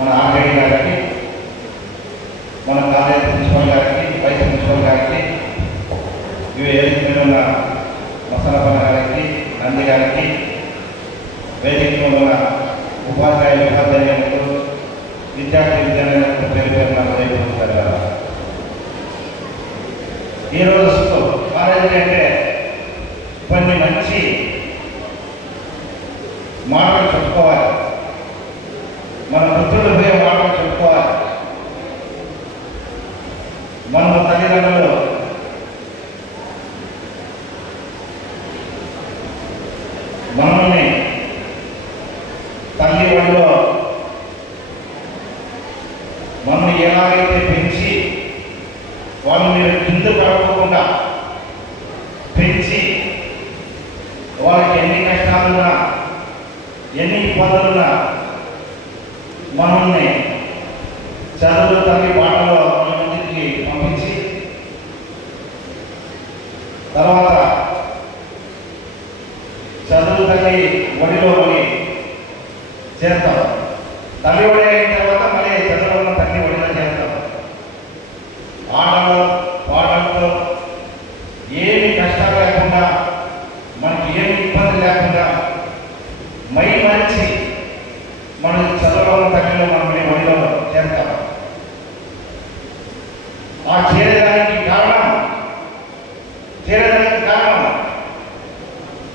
మన ఆర్ఐడి గారికి, మన కాలేజ్ ప్రిన్సిపల్ గారికి, వైస్ ప్రిన్సిపల్ గారికి, వేదిక మీద ఉన్న మసలపన్న గారికి, నంది గారికి, వేదిక మీద ఉన్న ఉపాధ్యాయులకు, విద్యార్థులకు పేరు పేరున హృదయపూర్వక ఈరోజు కాలేజీ అంటే కొన్ని మంచి మాటలు చెప్పుకోవాలి, మన వృత్తులు పోయే మాటలు చెప్పుకోవాలి. మన తల్లిదండ్రులు మనల్ని తల్లి ఒడిలో మనల్ని ఎలాగైతే పెంచి వాళ్ళు మీరు కింద పడుకోకుండా పెంచి వాళ్ళకి ఎన్ని కష్టాలున్నా ఎన్ని ఇబ్బందులున్నా మనల్ని చదువు తల్లి పాటలో మన ముందుకి పంపించి తర్వాత చదువు తల్లి ఒడిలో మళ్ళీ చేస్తాం. తల్లి ఒడి అయిన తర్వాత మళ్ళీ చదువులో ఉన్న తల్లి ఒడిలో చేస్తాం. ఆటలు పాటలతో ఏమి కష్టాలు లేకుండా మనకి ఏమి ఇబ్బంది లేకుండా మంచి మన చదువులో ఉన్న తల్లిలో మనం ఒడిలో చేస్తాం. ఆ చేరడానికి కారణం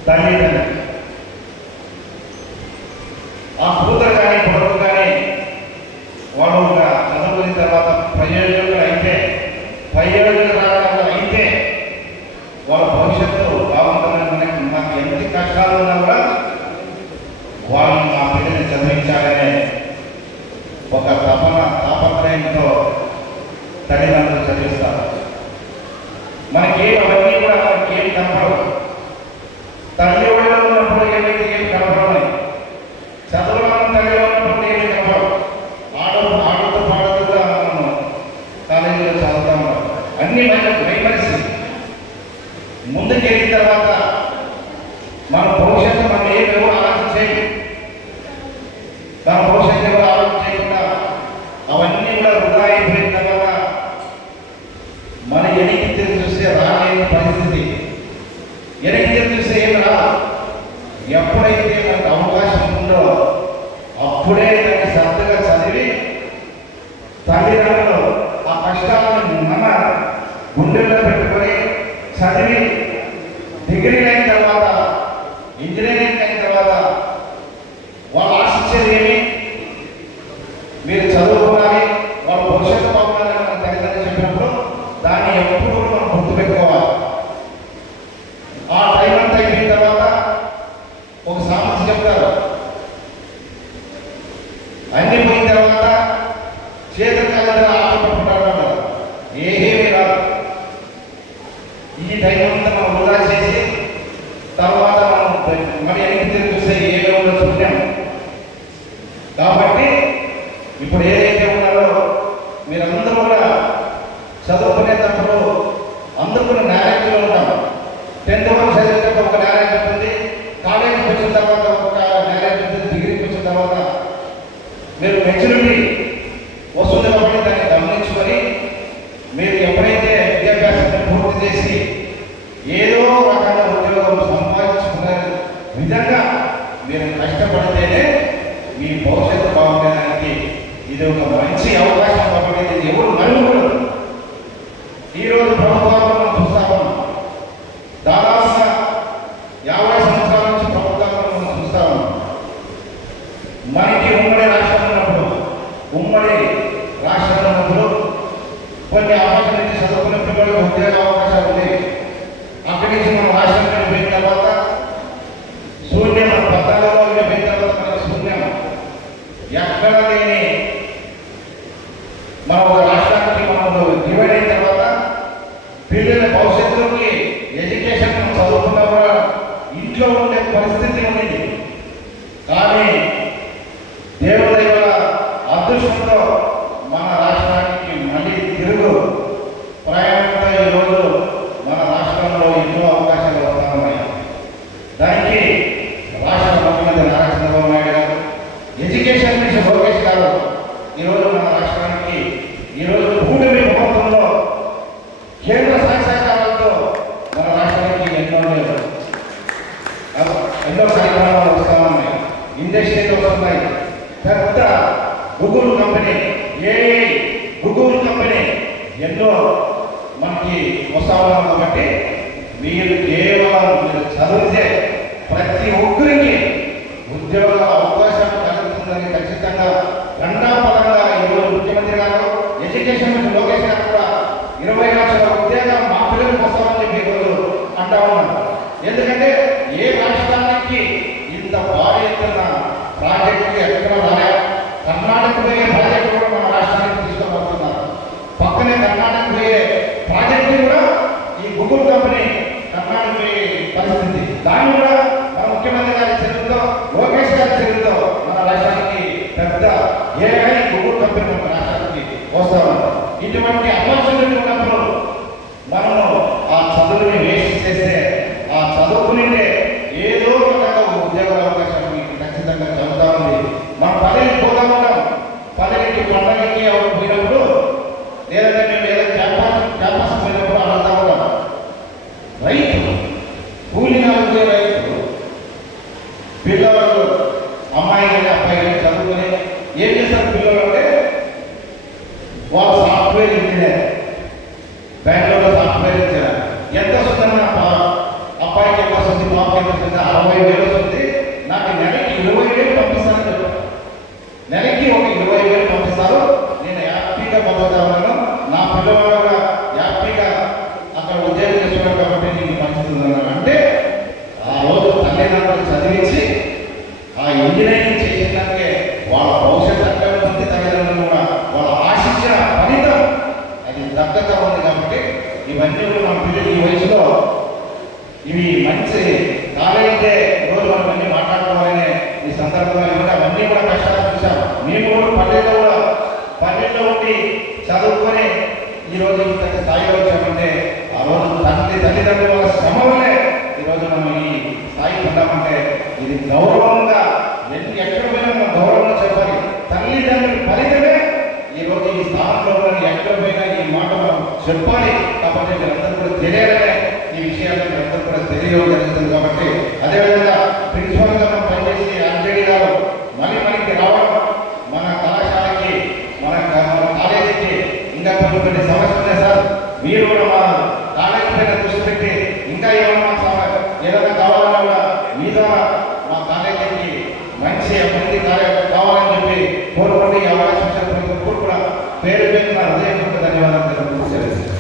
తల్లిదండ్రులు. ఆ కూతురు కానీ కొడుకు కానీ వాళ్ళు చదువుకున్న తర్వాత ప్రయోజకులు అయితే వాళ్ళ భవిష్యత్తు బాగుంటుందని మాకు ఎంత కష్టాలు ఉన్నా కూడా వాళ్ళని మా పిల్లల్ని చదివించాలనే ఒక తాపత్రయంతో తల్లిదండ్రులు చదివిస్తారు. మనకి అవన్నీ కూడా మనకి ఏం కనపడవు. తల్లి ఒడిలో ఉన్నప్పుడు ఏమైతే ఏమి కనపడమని, చదువులో తల్లి ఉన్నప్పుడు ఏమి కనపడవు. ఆడుతూ పాడుతూగా మనం కాలేజీలో చదువుతాం. అన్ని మైమరిసి ముందుకెళ్ళిన తర్వాత మన భవిష్యత్తు మనం ఏమేమో ఆలోచన చేయాలి. మన భవిష్యత్తు ఎవరు ఆలోచన చేయకుండా అవన్నీ కూడా వృధా అయిపోయిన తర్వాత మన ఎనికి చూస్తే రాలేని పరిస్థితి. ఎనికి చూస్తే ఏమి రా, ఎప్పుడైతే మనకు అవకాశం ఉందో అప్పుడే దాన్ని శ్రద్ధగా చదివి తల్లిదండ్రులు ఆ కష్టాలను మన గుండెల్లో పెట్టుకొని చదివి డిగ్రీ అయిన తర్వాత ఇంజనీరింగ్ అయిన తర్వాత వాళ్ళు ఆశించేది ఏమి, మీరు చదువుకోవాలి, వాళ్ళ భవిష్యత్తు బాగుండాలని మన తల్లిదండ్రులు చెప్పినప్పుడు దాన్ని ఎప్పుడు మనం గుర్తుపెట్టుకోవాలి. ఆ టైం అంతా అయిపోయిన తర్వాత ఒక సామెత చెప్తారు, అన్ని పోయిన తర్వాత చేతుల కళ్ళ ఆటపడుకుంటారు. ఏమీ రాదు. ఈ టైం అంతా మనం వృధా చేసి తర్వాత మనం మరి ఎన్ని తిరిగి చూస్తే ఏమో చూసాం. కాబట్టి ఇప్పుడు ఏదైతే ఉన్నారో మీరందరూ కూడా చదువుకునేటప్పుడు అందరూ కూడా నేరేజ్లో ఉంటాం. 10th వరకు చదివేటప్పుడు ఒక నేరేజ్ ఉంటుంది, కాలేజీకి వచ్చిన తర్వాత ఒక నేరేజ్ ఉంటుంది, డిగ్రీకి వచ్చిన తర్వాత మీరు మెచ్యూరిటీ వస్తుంది. కాబట్టి దాన్ని గమనించుకొని మీరు ఎప్పుడైతే విద్యాభ్యాసాన్ని పూర్తి చేసి ఏదో రకాల ఉద్యోగం సంపాదించుకునే విధంగా మీరు కష్టపడితేనే మీ భవిష్యత్తు బాగుండడానికి ఇది ఒక మంచి అవకాశం. కాబట్టి ఇది ఎవరు నలుగురు ఈరోజు ప్రభుత్వాలను మనం చూస్తాము. దాదాపుగా 50 సంవత్సరాల నుంచి ప్రభుత్వాలను మనం చూస్తాము. మనకి ఉమ్మడి రాష్ట్రం ఉన్నప్పుడు కొన్ని అవకాశాలు ఇచ్చి చదువుకునే పిల్లలకు ఉద్యోగ అవకాశాలు ఉన్నాయి. అక్కడి నుంచి మనం రాష్ట్రానికి పోయిన తర్వాత శూన్యం, 14లో పోయిన తర్వాత మనకు శూన్యం. ఎక్కడ లేని మన ఒక రాష్ట్రానికి మనం డివైడ్ అయిన తర్వాత పిల్లల భవిష్యత్తులోకి ఎడ్యుకేషన్ చదువుకున్నా కూడా ఇంట్లో ఉండే పరిస్థితి ఉండేది. కానీ దేవుడి దగ్గర అదృష్టంతో మన రాష్ట్రానికి మళ్ళీ తిరుగు ప్రయాణంతో ఈరోజు మన రాష్ట్రంలో ఎన్నో అవకాశాలు వస్తూ ఉన్నాయి. దానికి రాష్ట్ర ముఖ్యమంత్రి నారా చంద్రబాబు నాయుడు గారు, ఎడ్యుకేషన్ మినిస్టర్ లోకేష్ గారు ఈరోజు మన రాష్ట్రానికి ఈరోజు కూటమి ప్రభుత్వంలో కేంద్ర సహకారాలతో మన రాష్ట్రానికి ఎన్నో కార్యక్రమాలు వస్తూ ఉన్నాయి, ఇండస్ట్రీలు వస్తున్నాయి. పెద్ద Google company, AI Google company ఎన్నో మనకి వస్తూ ఉన్నాం. కాబట్టి మీరు కేవలం మీరు చదివితే ప్రతి ఒక్కరికి ఉద్యోగ అవకాశం కలుగుతుందని ఖచ్చితంగా ఘంటాపరంగా ఈరోజు ముఖ్యమంత్రి గారు ఎడ్యుకేషన్ మంత్రి లోకేష్ గారు కూడా 20 లక్షల ఉద్యోగం మా పిల్లలకు వస్తామని చెప్పి ఈరోజు అంటా ఉన్నారు. ఎందుకంటే ఏ రాష్ట్రానికి ఇంత భారీ ఎత్తున ప్రాజెక్టు ఎక్కడ రాలే, కర్ణాటక పోయే ప్రాజెక్టు కూడా మన రాష్ట్రానికి తీసుకోబడుతున్నారు. పక్కనే కర్ణాటక పోయే ప్రాజెక్టు కూడా ఈ గూగుల్ కంపెనీ కర్ణాటక పోయే పరిస్థితి. దాన్ని కూడా మన ముఖ్యమంత్రి గారి చర్యలతో, లోకేష్ గారి చర్యలతో మన రాష్ట్రానికి పెద్ద ఏఐ గూగుల్ కంపెనీ మన రాష్ట్రానికి వస్తూ ఉన్నారు. ఇటువంటి ఆపర్చునిటీ ఉన్నప్పుడు మనము ఆ చదువుని వేస్ట్ చేస్తే ఆ చదువుకునే ఏదో రకంగా ఉద్యోగ అవకాశం మీకు ఖచ్చితంగా చదువుతా ఉంది. మనం పదవికి పోతా ఉంటాం, పదవికి పండగకి ఎవరు పోయినప్పుడు లేదంటే మేము ఏదో క్యాంపస్ పోయినప్పుడు అడుగుతా ఉంటాం. రైతు కూలిగా ఉండే రైతు పిల్లవాళ్ళు అమ్మాయి కానీ అబ్బాయి కానీ చదువుకొని ఏం చేస్తారు పిల్లలు అంటే వాళ్ళు సాఫ్ట్వేర్ ఇంజనీర్, బెంగళూరులో సాఫ్ట్వేర్ ఇంజనీర్. ఎంత వస్తుందన్న అబ్బాయికి ఎంత వస్తుంది, బాబుకి ఎంత వస్తుంది? 60,000 వస్తుంది. నాకు నెలకి 20,000 పంపిస్తానని చెప్పారు. నెలకి ఒక 20,000 పంపిస్తారు, నేను హ్యాపీగా పంపుతా ఉన్నాను, నా పిల్లవాడు కూడా హ్యాపీగా అక్కడ ఉద్యోగం చేస్తున్నాడు కాబట్టి నీకు పంపిస్తున్నాను అంటే ఆ రోజు తల్లిదండ్రులు చదివించి ఆ ఇంజనీరింగ్ చేసేదానికే వాళ్ళ భవిష్యత్తు అక్కడ ఉంది. తల్లిదండ్రులు కూడా వాళ్ళు ఆశించిన ఫలితం అది దక్కగా ఉంది. కాబట్టి ఇవన్నీ కూడా మన పిల్లలు ఈ వయసులో ఇవి మంచి కాలేజీ రోజు మనం అన్నీ మాట్లాడుకోవాలనే ఈ సందర్భంగా కూడా అవన్నీ కూడా కష్టాలు చూసాం. మేము కూడా పల్లెల్లో ఉండి చదువుకొని ఈరోజు ఇంత స్థాయిలో వచ్చామంటే ఆ రోజు తల్లిదండ్రుల వాళ్ళ శ్రమ వల్లే ఈరోజు మనం ఈ స్థాయి పొందామంటే ఇది గౌరవంగా ఎక్కడ పోయినా మనం గౌరవంగా చెప్పాలి. తల్లిదండ్రుల ఫలితమే ఈరోజు ఈ స్థానంలో ఎక్కడ పోయినా ఈ మాట మనం చెప్పాలి. కాబట్టి మీరందరూ కూడా తెలియాలనే ఈ విషయాన్ని మీరందరూ కూడా తెలియడం జరుగుతుంది. కాబట్టి అదేవిధంగా ప్రిన్సిపల్గా మనం పనిచేసి అంజడి గారు మళ్ళీ మనకి రావడం, మన కళాశాలకి మన కాలేజీకి ఇంకా కొన్ని సమస్యలు ఉన్నాయి సార్, మీరు కూడా మా కాలేజీ పైన దృష్టి పెట్టి ఇంకా ఏదైనా కావాలన్నా కూడా మీ ద్వారా మా కాలేజీకి మంచి అభివృద్ధి కావాలని చెప్పి కోరుకుంటే ఈ అవకాశం కూడా పేరు పేరు నా హృదయపూర్వక ధన్యవాదాలు తెలుపుతున్నాను.